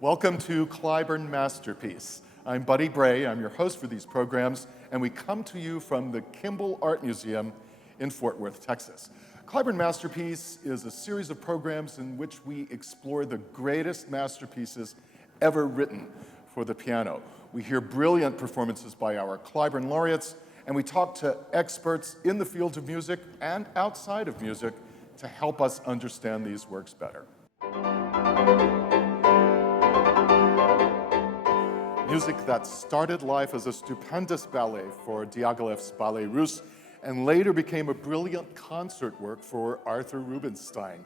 Welcome to Cliburn Masterpiece. I'm Buddy Bray, I'm your host for these programs, and we come to you from the Kimball Art Museum in Fort Worth, Texas. Cliburn Masterpiece is a series of programs in which we explore the greatest masterpieces ever written for the piano. We hear brilliant performances by our Cliburn laureates, and we talk to experts in the field of music and outside of music to help us understand these works better. Music that started life as a stupendous ballet for Diaghilev's Ballet Russe and later became a brilliant concert work for Arthur Rubinstein.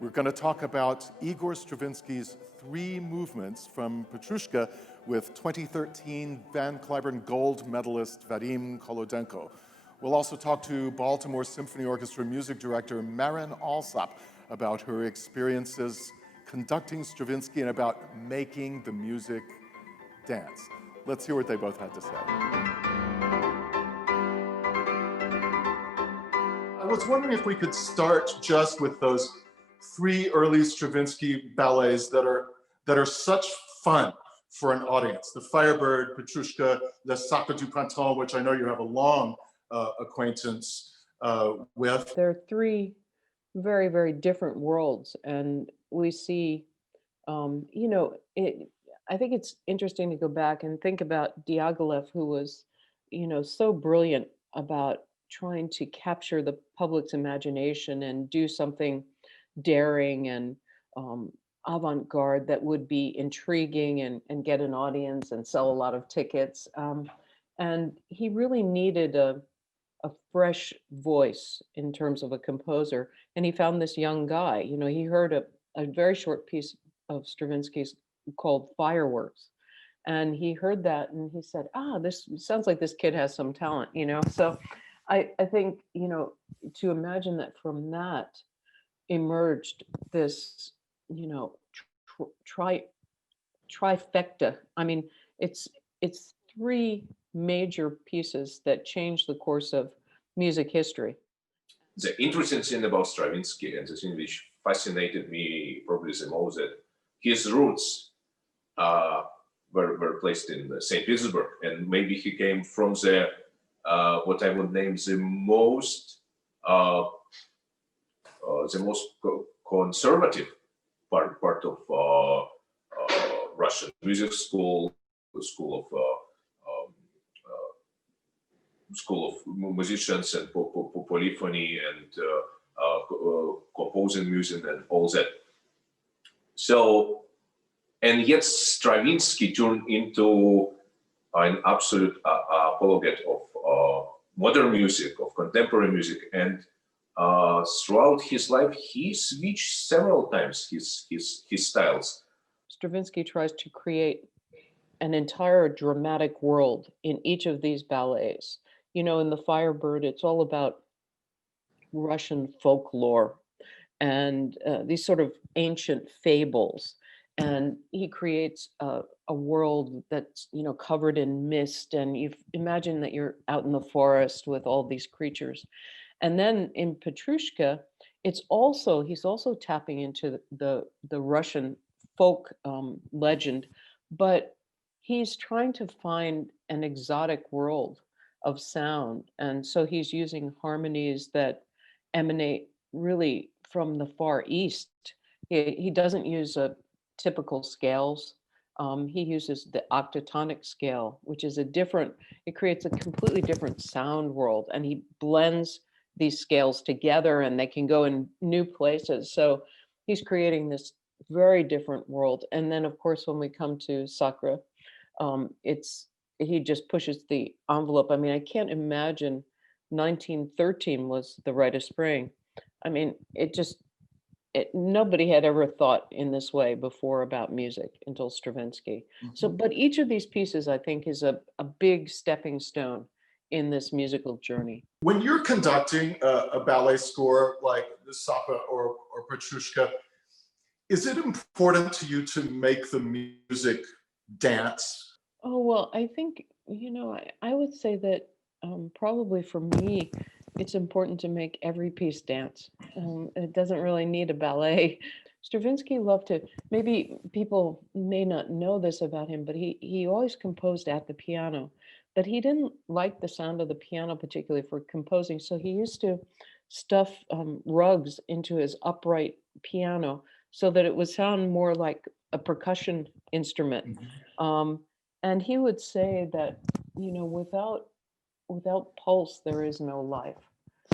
We're going to talk about Igor Stravinsky's Three Movements from Petrushka with 2013 Van Cliburn Gold medalist Vadym Kholodenko. We'll also talk to Baltimore Symphony Orchestra music director Marin Alsop about her experiences conducting Stravinsky and about making the music dance. Let's hear what they both had to say. I was wondering if we could start just with those three early Stravinsky ballets that are such fun for an audience. The Firebird, Petrushka, Le Sacre du Printemps, which I know you have a long acquaintance with. There are three very, very different worlds, and we see, I think it's interesting to go back and think about Diaghilev, who was, so brilliant about trying to capture the public's imagination and do something daring and avant-garde that would be intriguing and get an audience and sell a lot of tickets. And he really needed a fresh voice in terms of a composer. And he found this young guy. He heard a very short piece of Stravinsky's called Fireworks. And he heard that and he said, this sounds like this kid has some talent, So I think, to imagine that from that emerged this, trifecta. I mean, it's three major pieces that changed the course of music history. The interesting thing about Stravinsky, and the thing which fascinated me probably the most, that his roots were placed in St. Petersburg, and maybe he came from the what I would name the most conservative part of Russian music school, school of musicians and polyphony and composing music and all that. So, and yet Stravinsky turned into an absolute apologete of modern music, of contemporary music, and throughout his life, he switched several times his styles. Stravinsky tries to create an entire dramatic world in each of these ballets. In the Firebird, it's all about Russian folklore and these sort of ancient fables. And he creates a world that's, covered in mist, and you imagine that you're out in the forest with all these creatures. And then in Petrushka, he's also tapping into the Russian folk legend, but he's trying to find an exotic world of sound. And so he's using harmonies that emanate really from the Far East. He doesn't use typical scales. He uses the octatonic scale, which is it creates a completely different sound world. And he blends these scales together and they can go in new places. So he's creating this very different world. And then of course, when we come to Sacre, he just pushes the envelope. I mean, I can't imagine 1913 was the Rite of Spring. I mean, nobody had ever thought in this way before about music until Stravinsky. Mm-hmm. So, but each of these pieces, I think, is a big stepping stone in this musical journey. When you're conducting a ballet score like the Sacre or Petrushka, is it important to you to make the music dance? Oh, well, I think, I would say that probably for me, it's important to make every piece dance. It doesn't really need a ballet Stravinsky loved to, maybe people may not know this about him, but he always composed at the piano. But he didn't like the sound of the piano particularly for composing, so he used to stuff rugs into his upright piano so that it would sound more like a percussion instrument. And he would say that, you know, without pulse, there is no life.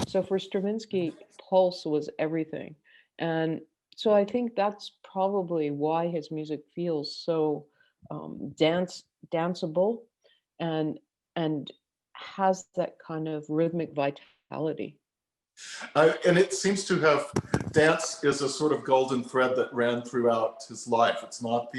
So for Stravinsky, pulse was everything. And so I think that's probably why his music feels so danceable and has that kind of rhythmic vitality. And it seems to have, dance is a sort of golden thread that ran throughout his life. It's not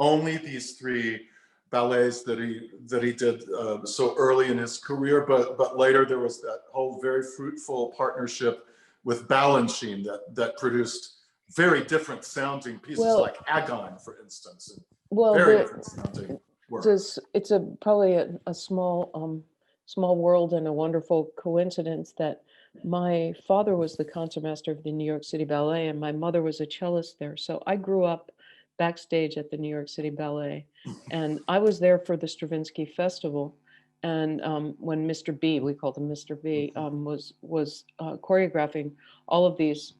only these three ballets that he did so early in his career, but later there was that whole very fruitful partnership with Balanchine that produced very different sounding pieces, like Agon, for instance. Very different sounding work. It's probably a small world and a wonderful coincidence that my father was the concertmaster of the New York City Ballet and my mother was a cellist there. So I grew up backstage at the New York City Ballet, and I was there for the Stravinsky Festival. And when Mr. B, we called him Mr. B, was choreographing all of these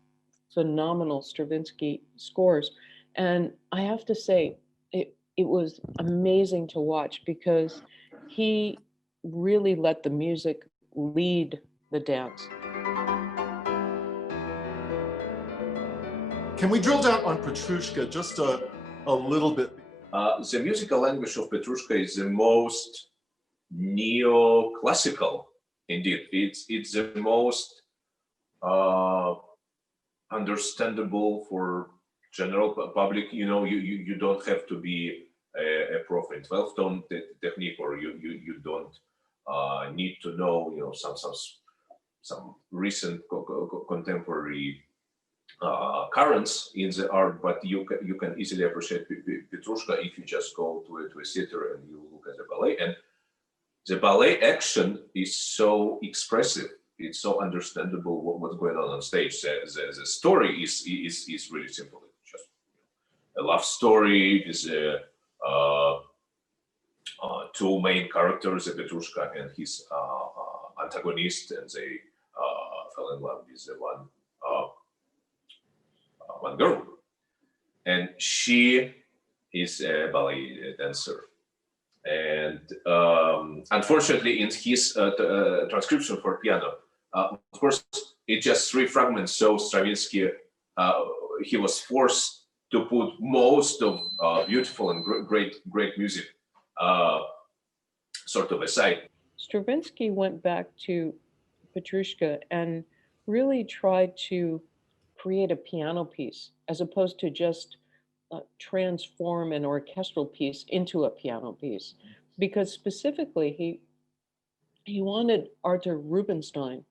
phenomenal Stravinsky scores, and I have to say it was amazing to watch because he really let the music lead the dance. Can we drill down on Petrushka just a little bit? The musical language of Petrushka is the most neoclassical, indeed. It's the most understandable for general public. You know, you don't have to be a prof in 12-tone technique, or you don't need to know, you know, some recent contemporary currents in the art, but you can easily appreciate Petrushka if you just go to a theater and you look at the ballet. And the ballet action is so expressive; it's so understandable what's going on stage. The story is really simple. It's just a love story with two main characters, Petrushka and his antagonist, and they fell in love with one girl, and she is a ballet dancer. And unfortunately, in his transcription for piano, of course, it's just 3 fragments. So Stravinsky, he was forced to put most of beautiful and great music sort of aside. Stravinsky went back to Petrushka and really tried to create a piano piece as opposed to just transform an orchestral piece into a piano piece, because specifically he wanted Arthur Rubinstein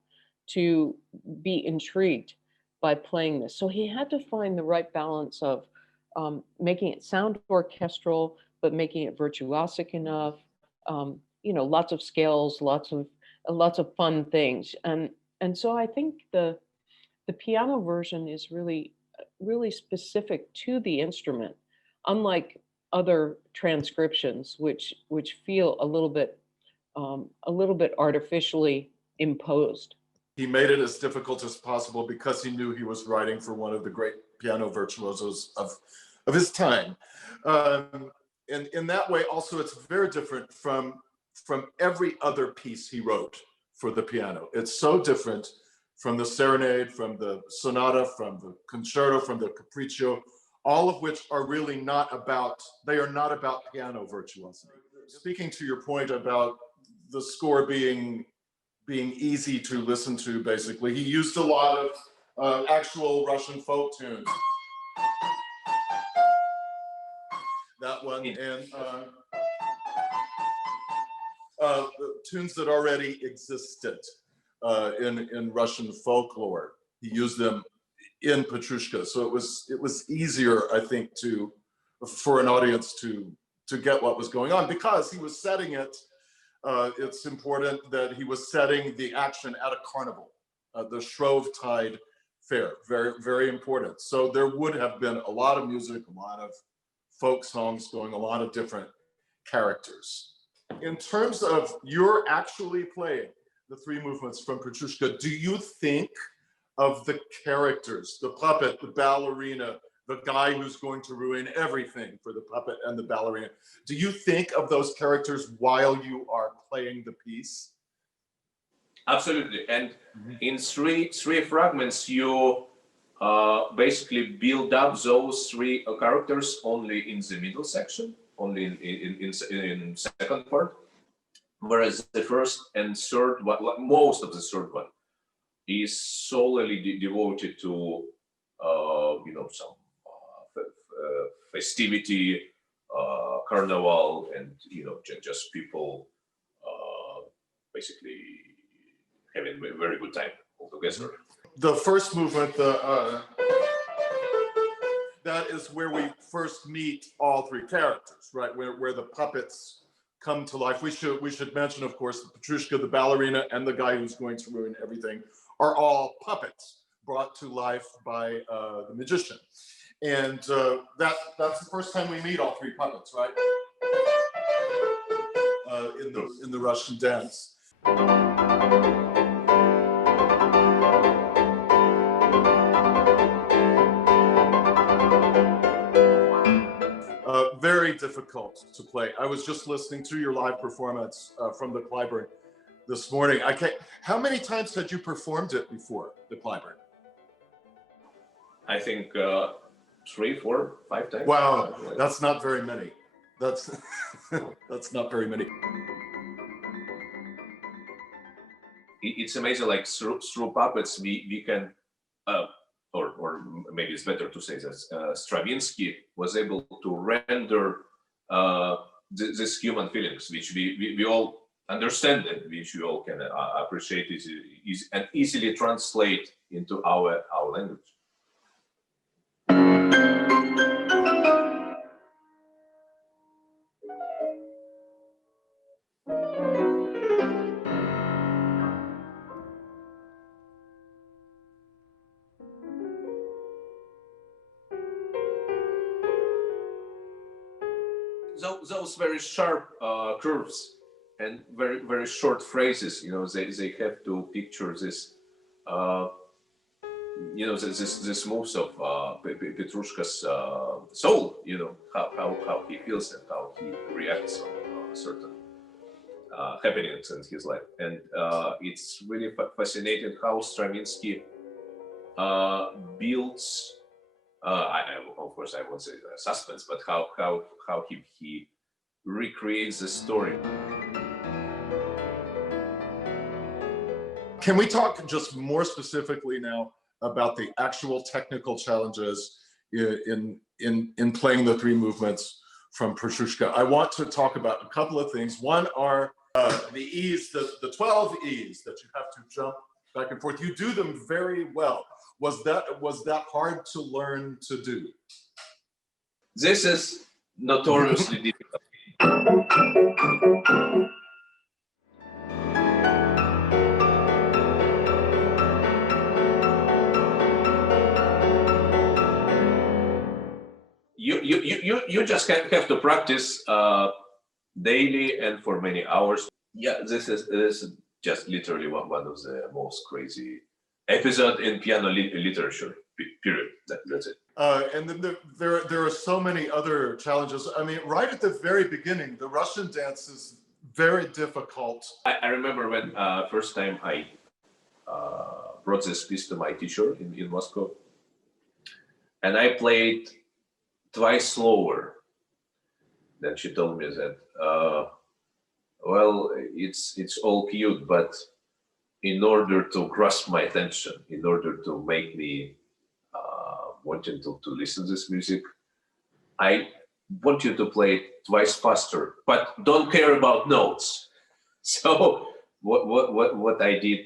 to be intrigued by playing this. So he had to find the right balance of making it sound orchestral, but making it virtuosic enough. You know, lots of scales, lots of fun things, and so I think the piano version is really specific to the instrument, unlike other transcriptions, which feel a little bit artificially imposed. He made it as difficult as possible because he knew he was writing for one of the great piano virtuosos of his time. And in that way, also, it's very different from every other piece he wrote for the piano. It's so different from the serenade, from the sonata, from the concerto, from the capriccio, all of which are really not about piano virtuosity. Speaking to your point about the score being easy to listen to, basically, he used a lot of actual Russian folk tunes. That one, and tunes that already existed in Russian folklore. He used them in Petrushka, so it was easier, I think, for an audience to get what was going on, because he was setting it. It's important that he was setting the action at a carnival, the Shrovetide fair, very, very important. So there would have been a lot of music, a lot of folk songs going, a lot of different characters. In terms of you're actually playing the three movements from Petrushka, do you think of the characters, the puppet, the ballerina, the guy who's going to ruin everything for the puppet and the ballerina? Do you think of those characters while you are playing the piece? Absolutely. And in three fragments, you basically build up those three characters only in the middle section, only in second part, whereas the first and third one, most of the third one, is solely devoted to some festivity, carnival, and just people basically having a very good time altogether. The first movement, that is where we first meet all three characters, right? Where the puppets come to life. We should mention, of course, the Petrushka, the ballerina, and the guy who's going to ruin everything are all puppets brought to life by the magician. And that's the first time we meet all three puppets, right? In the Russian dance. Very difficult to play. I was just listening to your live performance from the Cliburn this morning. How many times had you performed it before the Cliburn? I think 3, 4, 5 times. Wow, that's not very many. That's not very many. It's amazing, like through puppets, we can, or maybe it's better to say that Stravinsky was able to render these human feelings, which we all understand and which we all can appreciate and easily translate into our language. Those very sharp curves and very, very short phrases, they have to picture this, this moves of Petrushka's soul, how he feels and how he reacts on certain happenings in his life. And it's really fascinating how Stravinsky builds, of course, I won't say suspense, but how he recreates the story. Can we talk just more specifically now about the actual technical challenges in playing the three movements from Petrushka? I want to talk about a couple of things. One are the E's, the 12 E's that you have to jump back and forth. You do them very well. Was that hard to learn to do? This is notoriously difficult. You just have to practice daily and for many hours. Yeah, this is just literally one of the most crazy episode in piano literature, period. That's it. And then there are so many other challenges. I mean, right at the very beginning, the Russian dance is very difficult. I remember when first time I brought this piece to my teacher in Moscow, and I played twice slower. Then she told me that, well, it's all cute, but in order to grasp my attention, in order to make me wanting to listen to this music, I want you to play it twice faster, but don't care about notes. So what I did,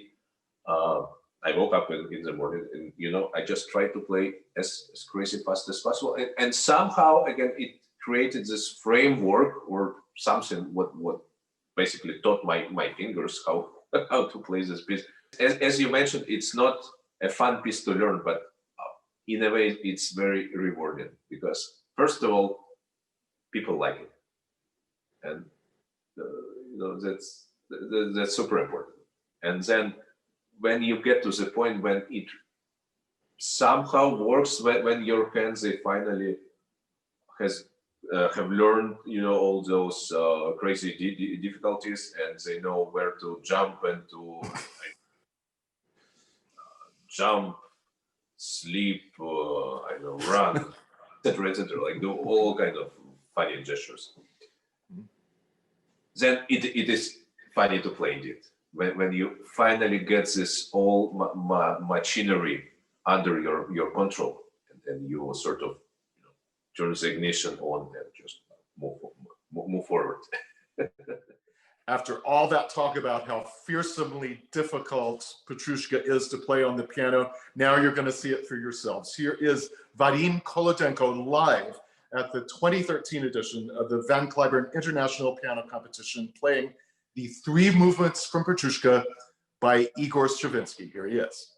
I woke up in the morning and I just tried to play as crazy fast as possible, and somehow again it created this framework or something what basically taught my fingers how to play this piece. As you mentioned, it's not a fun piece to learn, but in a way, it's very rewarding because, first of all, people like it, and that's super important. And then when you get to the point when it somehow works, when your hands they finally have learned all those crazy difficulties, and they know where to jump and to jump, sleep, I don't know, run, etc., like do all kind of funny gestures. Then it is funny to play it when you finally get this all machinery under your control, and you sort of turn the ignition on and just move forward. After all that talk about how fearsomely difficult Petrushka is to play on the piano, now you're going to see it for yourselves. Here is Vadym Kholodenko live at the 2013 edition of the Van Cliburn International Piano Competition, playing the Three Movements from Petrushka by Igor Stravinsky. Here he is.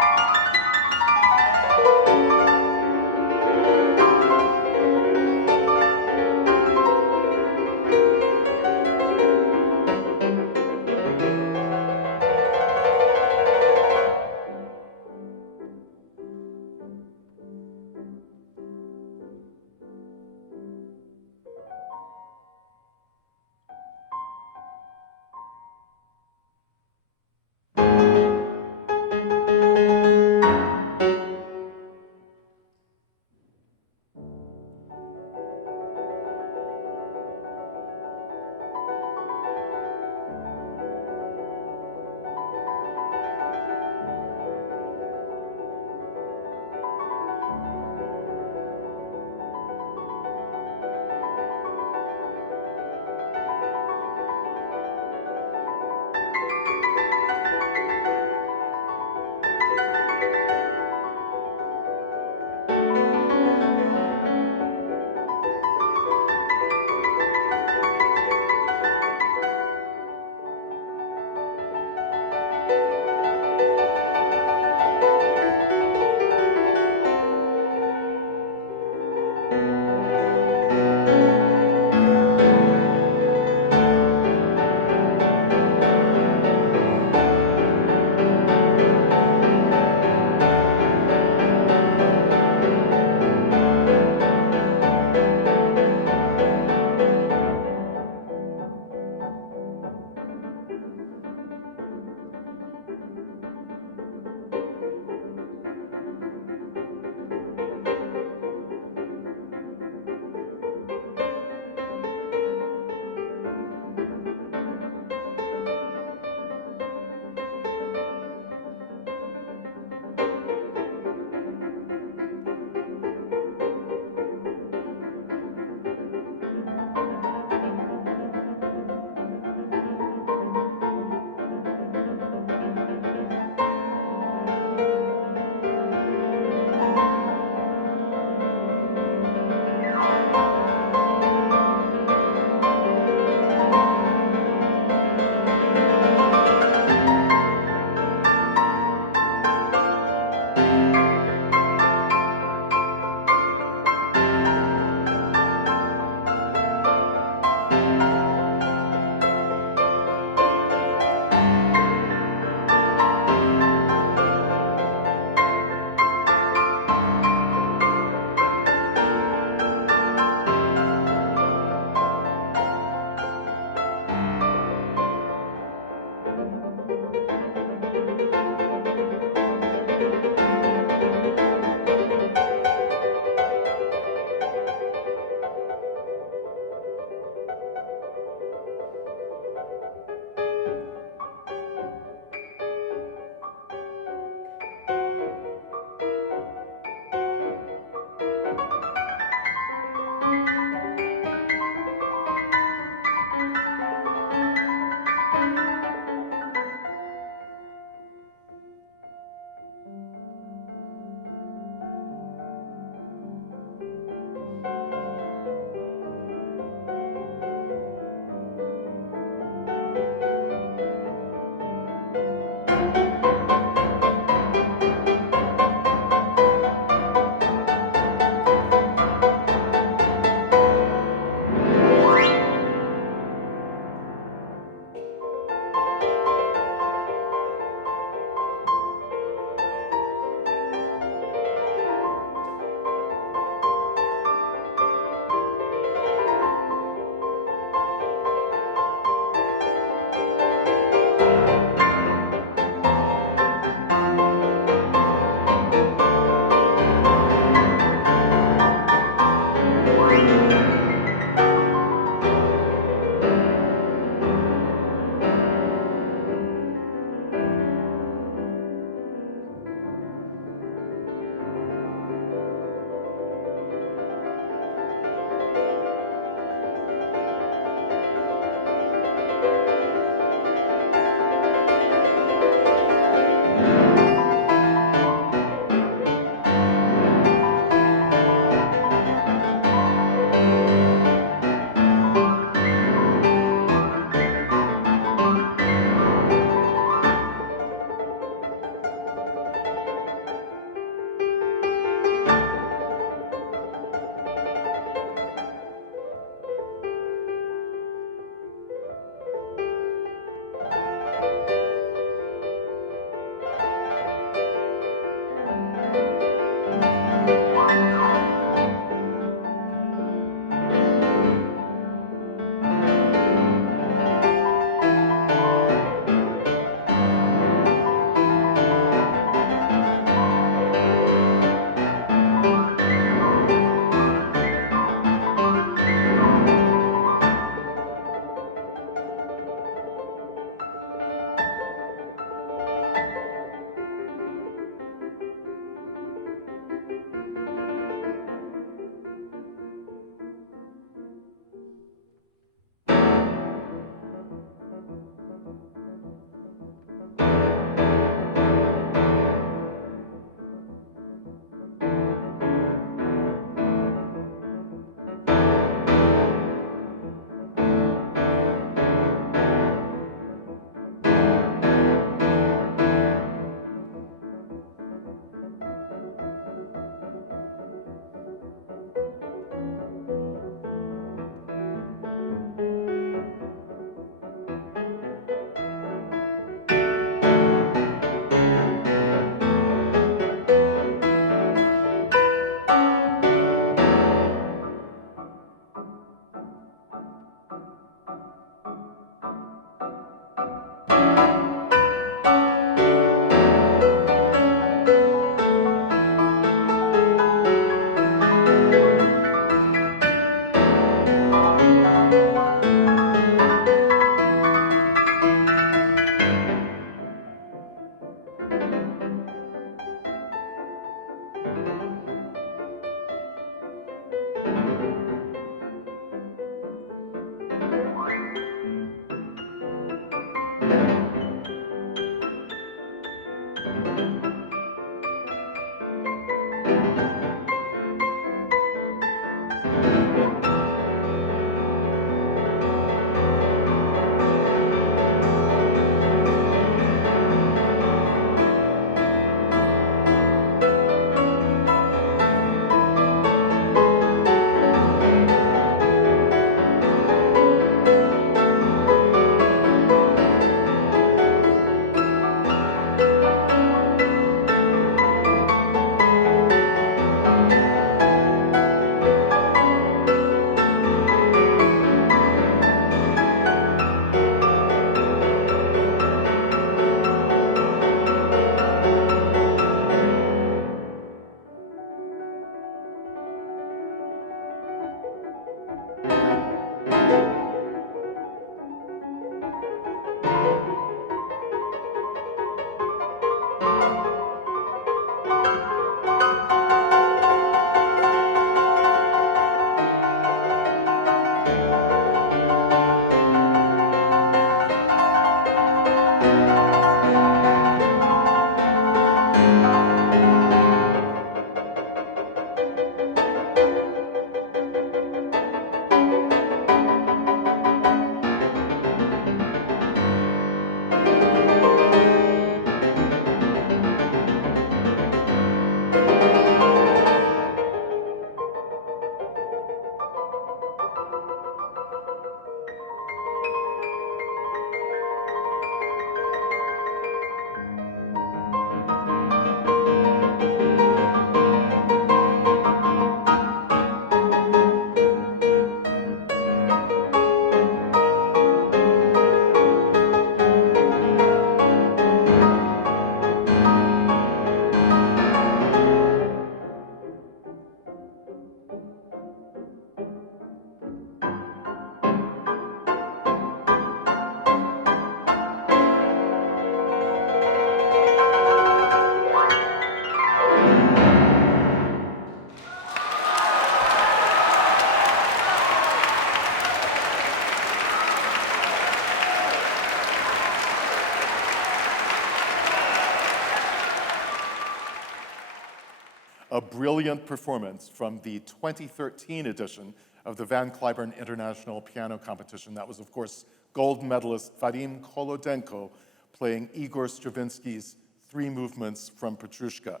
a brilliant performance from the 2013 edition of the Van Cliburn International Piano Competition. That was, of course, gold medalist Vadym Kholodenko playing Igor Stravinsky's Three Movements from Petrushka.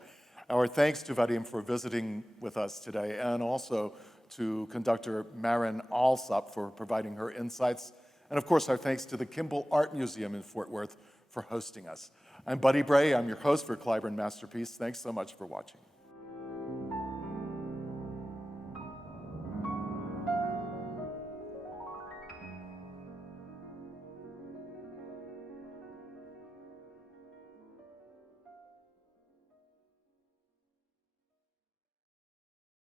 Our thanks to Vadym for visiting with us today, and also to conductor Marin Alsop for providing her insights. And of course, our thanks to the Kimball Art Museum in Fort Worth for hosting us. I'm Buddy Bray. I'm your host for Cliburn Masterpiece. Thanks so much for watching.